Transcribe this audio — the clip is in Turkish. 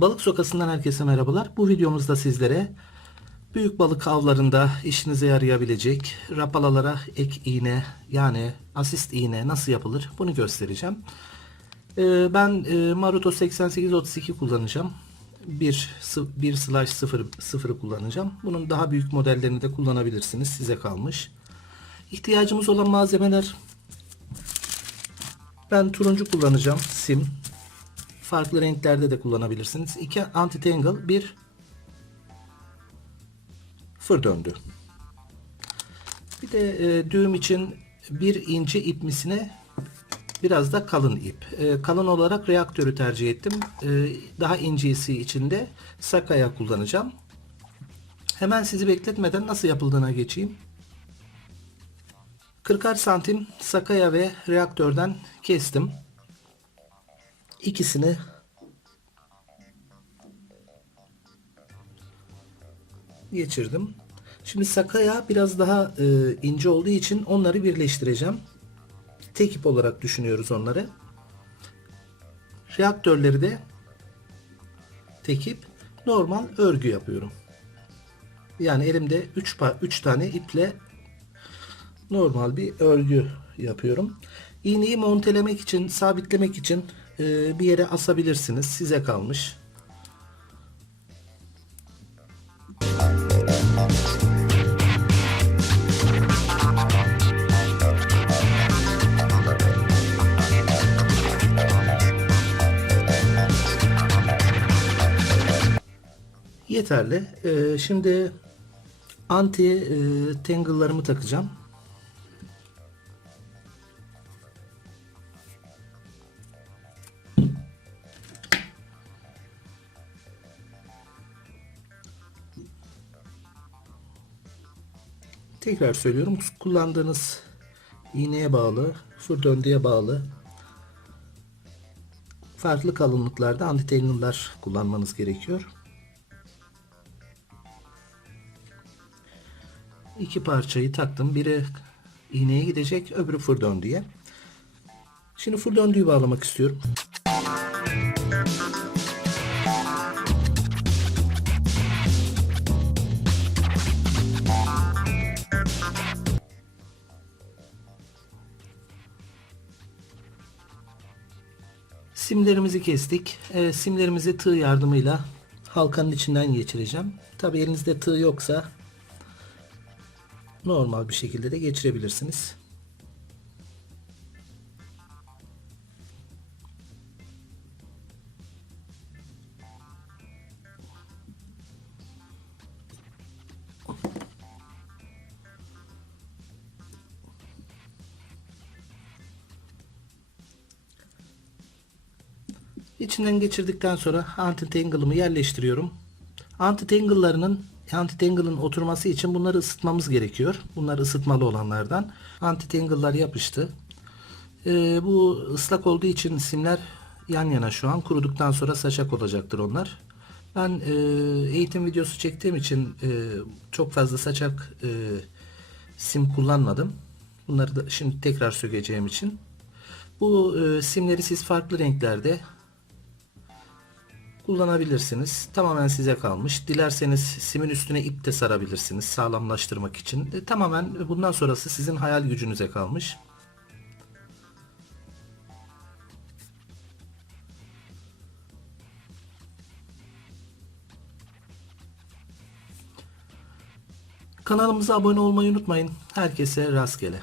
Balık Sokası'ndan herkese merhabalar. Bu videomuzda sizlere büyük balık avlarında işinize yarayabilecek rapalalara ek iğne yani asist iğne nasıl yapılır bunu göstereceğim. Ee, ben e, Maruto 8832 kullanacağım. Bir, sı- bir slash 0, 0'ı kullanacağım. Bunun daha büyük modellerini de kullanabilirsiniz. Size kalmış. İhtiyacımız olan malzemeler ben turuncu kullanacağım. Sim. Farklı renklerde de kullanabilirsiniz. İki anti-tangle, bir fır döndü. Bir de e, düğüm için bir ince ip misine biraz da kalın ip. E, kalın olarak reaktörü tercih ettim. E, daha incesi için de sakaya kullanacağım. Hemen sizi bekletmeden nasıl yapıldığına geçeyim. 40'ar santim sakaya ve reaktörden kestim. İkisini geçirdim. Şimdi sakaya biraz daha e, ince olduğu için onları birleştireceğim. Tek ip olarak düşünüyoruz onları. Reaktörleri de tek ip normal örgü yapıyorum. Yani elimde 3 3 tane iple normal bir örgü yapıyorum. İğneyi montelemek için, sabitlemek için e, bir yere asabilirsiniz. Size kalmış. Yeterli. E, şimdi anti e, tangle'larımı takacağım. Tekrar söylüyorum. Kullandığınız iğneye bağlı, fır bağlı farklı kalınlıklarda anti-tangle'lar kullanmanız gerekiyor. İki parçayı taktım. Biri iğneye gidecek, öbürü fır. Şimdi fır bağlamak istiyorum. Simlerimizi kestik. E, simlerimizi tığ yardımıyla halkanın içinden geçireceğim. Tabi elinizde tığ yoksa normal bir şekilde de geçirebilirsiniz. İçinden geçirdikten sonra anti-tangle'ımı yerleştiriyorum. Anti-tangle'larının anti-tangle'ın oturması için bunları ısıtmamız gerekiyor. Bunlar ısıtmalı olanlardan. Anti-tangle'lar yapıştı. Ee, bu ıslak olduğu için simler yan yana şu an. Kuruduktan sonra saçak olacaktır onlar. Ben e, eğitim videosu çektiğim için e, çok fazla saçak e, sim kullanmadım. Bunları da şimdi tekrar sökeceğim için. Bu e, simleri siz farklı renklerde kullanabilirsiniz. Tamamen size kalmış. Dilerseniz simin üstüne ip de sarabilirsiniz sağlamlaştırmak için. E, tamamen bundan sonrası sizin hayal gücünüze kalmış. Kanalımıza abone olmayı unutmayın. Herkese rastgele.